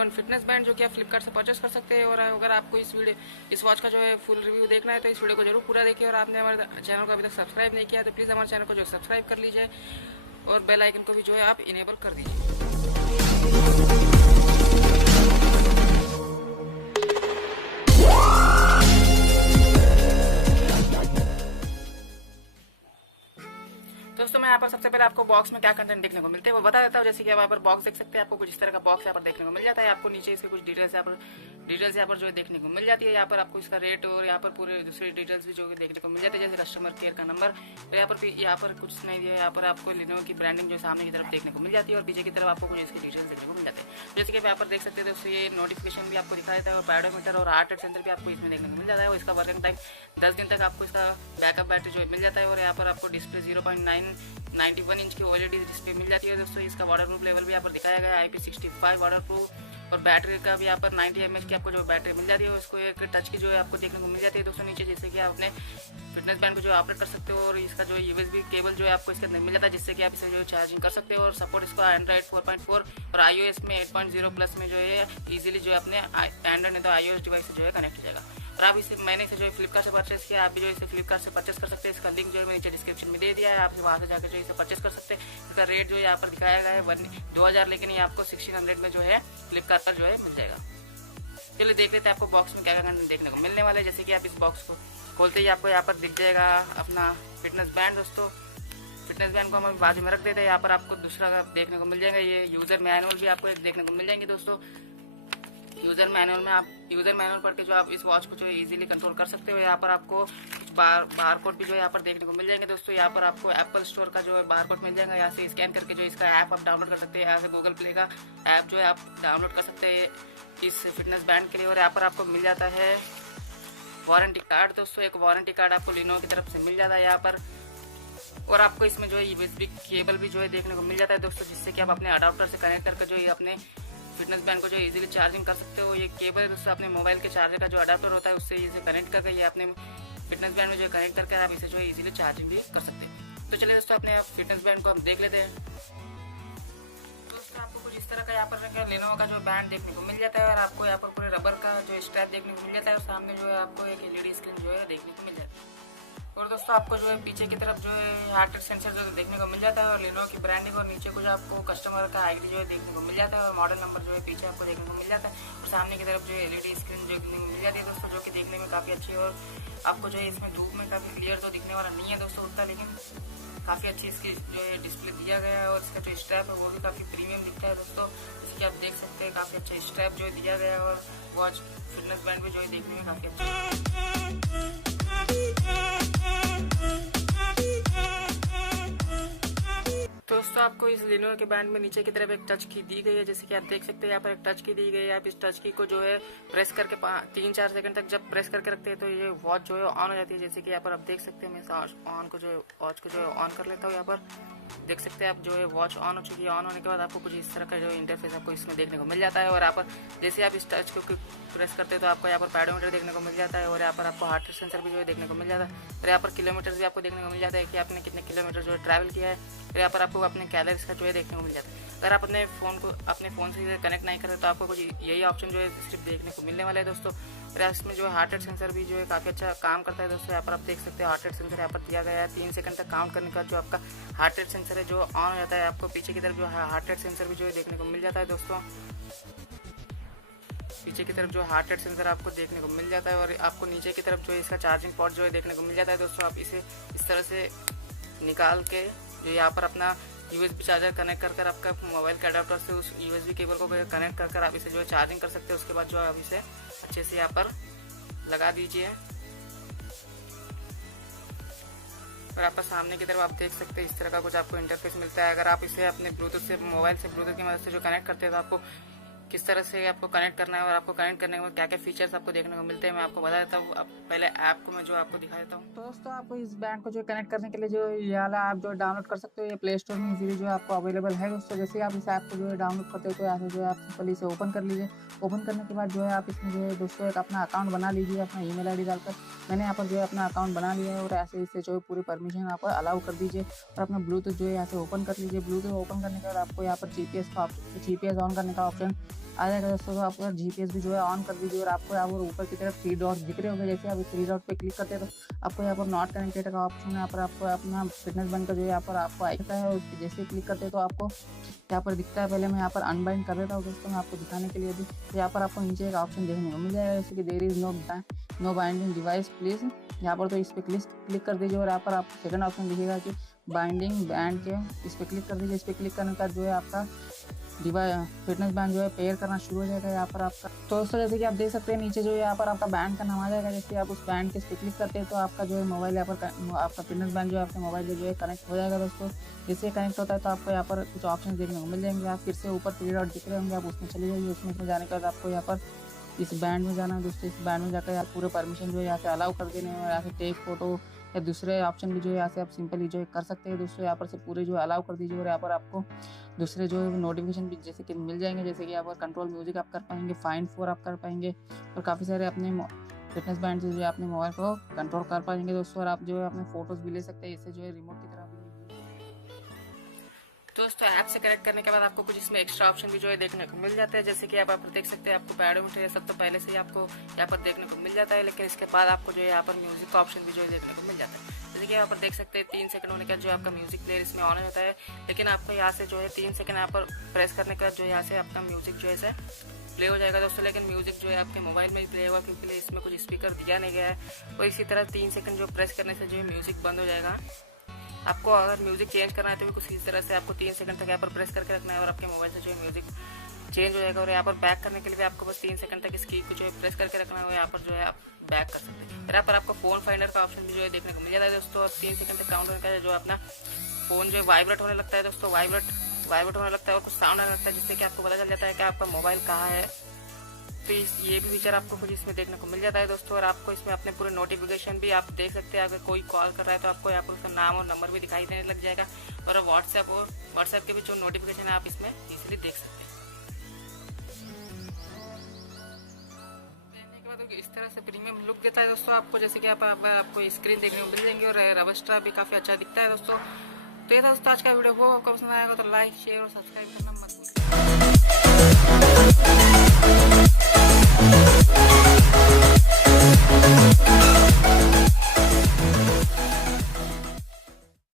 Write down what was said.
Hw01 fitness band जो कि आप फ्लिपकार्ट से परचेस कर सकते हैं। और अगर आपको इस वॉच का जो है फुल रिव्यू देखना है तो इस वीडियो को जरूर पूरा देखिए। और आपने हमारे चैनल को अभी तक सब्सक्राइब नहीं किया तो प्लीज़ हमारे चैनल को जो सब्सक्राइब कर लीजिए और बेल आइकन को भी जो है आप इनेबल कर दीजिए। दोस्तों मैं यहाँ पर सबसे पहले आपको बॉक्स में क्या कंटेंट देखने को मिलते हैं वो बता देता हूँ। जैसे कि आप यहाँ पर बॉक्स देख सकते हैं, आपको कुछ इस तरह का बॉक्स यहाँ पर देखने को मिल जाता है। आपको नीचे इसके कुछ डिटेल्स यहाँ पर जो है देखने को मिल जाती है। यहाँ पर आपको इसका रेट और यहाँ पर पूरे दूसरी डिटेल्स भी जो देखने को मिल जाती है, जैसे कस्टमर केयर का नंबर। तो यहाँ पर कुछ नहीं है, यहाँ पर आपको Lenovo की ब्रांडिंग जो सामने की तरफ देखने को मिल जाती है और पीछे की तरफ आपको कुछ इसकी डिटेल्स देखने को मिल जाते हैं। जैसे कि आप यहाँ पर देख सकते हैं दोस्तों, ये नोटिफिकेशन भी आपको दिखा देता है और पैडोमीटर और हार्ट रेट सेंसर भी आपको इसमें देखने को मिल जाता है। और इसका वर्किंग टाइम 10 दिन तक आपको इसका बैकअप बैटरी जो मिल जाता है। और यहाँ पर आपको डिस्प्ले 0.91 इंच की OLED डिस्प्ले मिल जाती है दोस्तों। इसका वाटर प्रूफ लेवल भी यहाँ पर दिखाया गया है, IP65 वाटर प्रूफ। और बैटरी का भी यहाँ पर 90 mAh की आपको जो बैटरी मिल जाती है। उसको एक टच की जो है आपको देखने को मिल जाती है दोस्तों नीचे, जिससे कि आप अपने फिटनेस बैंड को जो ऑपरेट कर सकते हो। और इसका जो USB केबल जो है आपको इसके अंदर मिल जाता है, जिससे कि आप इसे जो चार्जिंग कर सकते हो। और सपोर्ट इसका Android 4.4 और iOS में 8.0 प्लस में जो है इजीली जो है अपने Android नहीं तो iOS डिवाइस से जो है कनेक्ट हो जाएगा। और आप मैंने इसे जो है फ्लिपकार्ट से परचेस किया, आप भी जो इसे फ्लिपकार्ट से परचेस कर सकते हैं। इसका लिंक जो है मैं नीचे डिस्क्रिप्शन में दे दिया है, आप वहाँ से जाकर जो इसे परचेस कर सकते हैं। इसका रेट जो है यहाँ पर दिखाया गया है 2000, लेकिन ये आपको 1600 में जो है फ्लिपकार्ट पर जो है मिल जाएगा। चलिए देख लेते हैं आपको बॉक्स में क्या क्या देखने को मिलने वाला है। जैसे कि आप इस बॉक्स को खोलते ही आपको यहाँ पर दिख जाएगा अपना फिटनेस बैंड दोस्तों। फिटनेस बैंड को हम बाजू में रख देते हैं। यहाँ पर आपको दूसरा देखने को मिल जाएगा, ये यूजर मैनुअल भी आपको एक देखने को मिल जाएंगे दोस्तों। यूजर मैनुअल पढ़ के जो आप इस वॉच को जो इजीली कंट्रोल कर सकते हो। यहाँ पर आपको कुछ बार कोड भी जो है यहाँ पर देखने को मिल जाएंगे दोस्तों। यहाँ पर आपको एप्पल स्टोर का जो है बार कोड मिल जाएगा, यहाँ से स्कैन करके जो इसका ऐप आप डाउनलोड कर सकते हैं। यहाँ से गूगल प्ले का ऐप जो है आप डाउनलोड कर सकते हैं इस फिटनेस बैंड के लिए। और यहाँ पर आपको मिल जाता है वारंटी कार्ड दोस्तों, एक वारंटी कार्ड आपको Lenovo की तरफ से मिल जाता है यहाँ पर। और आपको इसमें जो है USB केबल भी जो है देखने को मिल जाता है दोस्तों, जिससे कि आप अपने अडाप्टर से कनेक्ट करके जो है अपने फिटनेस बैंड को जो इजीली चार्जिंग कर सकते हो। ये केबल है दोस्तों, अपने मोबाइल के चार्जर का जो अडाप्टर होता है उससे इसे कनेक्ट करके ये अपने फिटनेस बैंड में जो कनेक्ट करके आप इसे जो है इजीली चार्जिंग भी कर सकते हैं। तो चलिए दोस्तों अपने फिटनेस बैंड को हम देख लेते हैं। दोस्तों आपको कुछ इस तरह का यहाँ पर Lenovo का जो बैंड देखने को मिल जाता है और आपको यहाँ पर पूरे रबर का जो स्ट्रैप देखने को मिल जाता है और सामने जो है आपको एक LED स्क्रीन जो है देखने को मिल जाती है। और दोस्तों आपको जो है पीछे की तरफ जो है हार्ट रेट सेंसर जो देखने को मिल जाता है और Lenovo की ब्रांडिंग। और नीचे कुछ आपको कस्टमर का ID जो है देखने को मिल जाता है और मॉडल नंबर जो है पीछे आपको देखने को मिल जाता है। और सामने की तरफ जो है LED स्क्रीन जो देखने को मिल जाती है दोस्तों, जो कि देखने में काफ़ी अच्छी है। और आपको जो है इसमें धूप में काफ़ी क्लियर तो दिखने वाला नहीं है दोस्तों उतना, लेकिन काफ़ी अच्छी इसकी जो है डिस्प्ले दिया गया है। और इसका जो स्ट्रैप है वो भी काफ़ी प्रीमियम दिखता है दोस्तों, जैसे कि आप देख सकते हैं काफ़ी अच्छा स्ट्रैप जो है दिया गया है। और वॉच फिटनेस बैंड भी जो है देखने में काफ़ी अच्छा है। दोस्तों आपको इस Lenovo के बैंड में नीचे की तरफ एक टच की दी गई है, जैसे कि आप देख सकते हैं यहाँ पर एक टच की दी गई है। आप इस टच की को जो है प्रेस करके 3-4 सेकंड तक जब प्रेस करके रखते हैं तो ये वॉच जो है ऑन हो जाती है। जैसे कि यहाँ पर आप देख सकते हैं, मैं वॉच को जो है ऑन कर लेता हूँ। यहाँ पर देख सकते हैं आप जो है वॉच ऑन हो चुकी है। ऑन होने के बाद आपको कुछ इस तरह का जो इंटरफेस आपको इसमें देखने को मिल जाता है। और यहाँ पर जैसे आप इस टच को प्रेस करते हैं तो आपको यहाँ पर पैडोमीटर देखने को मिल जाता है। और यहाँ पर आपको हार्ट रेट सेंसर भी जो है देखने को मिल जाता है। और यहाँ पर किलोमीटर भी आपको देखने को मिल जाता है कि आपने कितने किलोमीटर जो है ट्रैवल किया है। और यहाँ पर आपको अपने कैलोरीज का जो है देखने को मिल जाता है। अगर आप अपने फ़ोन से कनेक्ट नहीं करें तो आपको कुछ यही ऑप्शन जो है सिर्फ देखने को मिलने वाला है दोस्तों। और इसमें जो है हार्ट रेट सेंसर भी जो है काफ़ी अच्छा काम करता है दोस्तों। यहाँ पर आप देख सकते हैं हार्ट रेट सेंसर यहाँ पर दिया गया है। 3 सेकंड तक काउंट करने का जो आपका हार्ट रेट सेंसर है जो ऑन हो जाता है। आपको पीछे की तरफ जो हार्ट रेट सेंसर भी जो है देखने को मिल जाता है दोस्तों। पीछे की तरफ जो हार्ट रेट सेंसर आपको देखने को मिल जाता है। और आपको नीचे की तरफ जो है इसका चार्जिंग पोर्ट जो है देखने को मिल जाता है दोस्तों। आप इसे इस तरह से निकाल के जो यहाँ पर अपना USB चार्जर कनेक्ट कर आपका मोबाइल के अडाप्टर से उस USB केबल को कनेक्ट कर आप इसे जो है चार्जिंग कर सकते हैं। उसके बाद जो है आप इसे अच्छे से यहाँ पर लगा दीजिए। और आपका सामने की तरफ आप देख सकते हैं इस तरह का कुछ आपको इंटरफेस मिलता है। अगर आप इसे अपने ब्लूटूथ से मोबाइल से ब्लूटूथ की मदद से जो कनेक्ट करते हैं तो आपको किस तरह से आपको कनेक्ट करना है और आपको कनेक्ट करने के बाद क्या क्या फीचर्स आपको देखने को मिलते हैं मैं आपको बता देता हूँ। अब पहले ऐप को मैं जो आपको दिखा देता हूँ। तो दोस्तों आपको इस बैंड को जो कनेक्ट करने के लिए जो ये वाला ऐप जो डाउनलोड कर सकते हो, ये प्ले स्टोर में इजीली जो है आपको अवेलेबल है दोस्तों। जैसे आप इस ऐप को जो है डाउनलोड करते हो तो यहाँ से जो है आप सिंपली इसे ओपन कर लीजिए। ओपन करने के बाद जो है आप इसमें जो है दोस्तों एक अपना अकाउंट बना लीजिए, अपना ईमेल आईडी डालकर। मैंने यहाँ पर जो है अपना अकाउंट बना लिया है और ऐसे इससे जो है पूरी परमिशन आप अलाउ कर दीजिए और अपना ब्लूटूथ जो है यहाँ से ओपन कर लीजिए। ब्लूटूथ ओपन करने के बाद आपको यहाँ पर GPS ऑन करने का ऑप्शन आ जाएगा दोस्तों। तो आपको GPS भी जो है ऑन कर दीजिए और आपको यहाँ पर ऊपर की तरफ 3 डॉट दिख रहे होंगे। जैसे आप 3 डॉट पे क्लिक करते हैं तो आपको यहाँ पर नॉट कनेक्टेड का ऑप्शन है, यहाँ पर आपको अपना फिटनेस बैंड का जो है यहाँ पर आपको आता है। और जैसे क्लिक करते हैं तो आपको यहाँ पर दिखता है। पहले मैं यहाँ पर अनबाइंड कर देता हूँ दोस्तों मैं आपको दिखाने के लिए भी। तो यहाँ पर आपको नीचे एक ऑप्शन देखने को मिल जाएगा जैसे कि there is no binding device please, यहाँ पर तो इस पर क्लिक कर दीजिए। और यहाँ पर आपको सेकंड ऑप्शन दिखेगा कि बाइंडिंग बैंड के, इस पर क्लिक कर दीजिए। इस पर क्लिक करने का जो है आपका फिटनेस बैंड जो है पेयर करना शुरू हो जाएगा यहाँ पर आपका। तो दोस्तों जैसे कि आप देख सकते हैं नीचे जो है यहाँ पर आपका बैंड का नाम आ जाएगा। जैसे आप उस बैंड के इस पर क्लिक करते हैं तो आपका जो है मोबाइल यहाँ पर आपका फिटनेस बैंड जो है आपके मोबाइल जो है कनेक्ट हो जाएगा दोस्तों। जैसे कनेक्ट होता है तो आपको यहाँ पर कुछ ऑप्शन देखने को मिल जाएंगे। आप फिर से ऊपर 3 डॉट दिख रहे होंगे, आप उसमें चले जाइए। उसमें जाने के बाद आपको यहाँ पर इस बैंड में जाना है दोस्तों। इस बैंड में जाकर आप पूरे परमिशन जो है यहाँ से अलाउ कर देने और यहाँ से टेक फोटो या दूसरे ऑप्शन भी जो है यहाँ से आप सिंपली जो है कर सकते हैं दोस्तों। यहाँ पर से पूरे जो है अलाउ कर दीजिए और यहाँ पर आपको दूसरे जो है नोटिफिकेशन भी जैसे कि मिल जाएंगे। जैसे कि यहाँ पर कंट्रोल म्यूजिक आप कर पाएंगे, फाइंड फॉर आप कर पाएंगे और काफ़ी सारे अपने फिटनेस बैंड से जो है अपने मोबाइल को कंट्रोल कर पाएंगे दोस्तों। और आप जो है अपने फोटोज़ भी ले सकते हैं इससे जो है रिमोट की तरह भी। दोस्तों ऐप से कनेक्ट करने के बाद आपको कुछ इसमें एक्स्ट्रा ऑप्शन भी जो है देखने को मिल जाता है। जैसे कि आप देख सकते हैं आपको पैडोमीटर सब तो पहले से ही आपको यहाँ पर देखने को मिल जाता है, लेकिन इसके बाद आपको जो है यहाँ पर म्यूजिक का ऑप्शन भी जो है देखने को मिल जाता है। जैसे कि यहाँ पर देख सकते हैं 3 सेकंड होने के बाद जो आपका म्यूजिक प्लेयर इसमें ऑन होता है, लेकिन आपको यहाँ से जो है 3 सेकंड यहाँ पर प्रेस करने के बाद जो यहाँ से आपका म्यूजिक जो है प्ले हो जाएगा दोस्तों। लेकिन म्यूजिक जो है आपके मोबाइल में ही प्ले होगा क्योंकि इसमें कुछ स्पीकर दिया नहीं गया है। और इसी तरह 3 सेकंड जो प्रेस करने से जो है म्यूजिक बंद हो जाएगा। आपको अगर म्यूजिक चेंज करना है तो भी कुछ इस तरह से आपको 3 सेकंड तक यहाँ पर प्रेस करके रखना है और आपके मोबाइल से जो है म्यूजिक चेंज हो जाएगा। और यहाँ पर बैक करने के लिए आपको बस 3 सेकंड तक इस की को जो है प्रेस करके रखना है, यहाँ पर जो है आप बैक कर सकते हैं। फिर यहाँ पर आपको फोन फाइंडर का ऑप्शन भी जो है देखने को मिल जाता है दोस्तों। और 3 सेकंड तक काउंट होने का जो अपना फोन जो है वाइब्रेट होने लगता है दोस्तों, वाइब्रेट होने लगता है और कुछ साउंड आने लगता है जिससे कि आपको पता चल जाता है कि आपका मोबाइल कहाँ है। तो ये भी फीचर आपको कुछ इसमें देखने को मिल जाता है दोस्तों। और आपको इसमें अपने पूरे नोटिफिकेशन भी आप देख सकते हैं। अगर कोई कॉल कर रहा है तो आपको यहाँ पर उसका नाम और नंबर भी दिखाई देने लग जाएगा। और व्हाट्सएप के भी जो नोटिफिकेशन है आप इसमें इजीली देख सकते हैं। इस तरह से प्रीमियम लुक देता है दोस्तों आपको। जैसे कि आपको स्क्रीन देखने को मिल जाएंगे और रबर स्ट्रैप भी काफी अच्छा दिखता है दोस्तों। तो ये था दोस्तों आज का वीडियो। वो आपको पसंद आएगा तो लाइक शेयर और सब्सक्राइब करना मत भूलिए।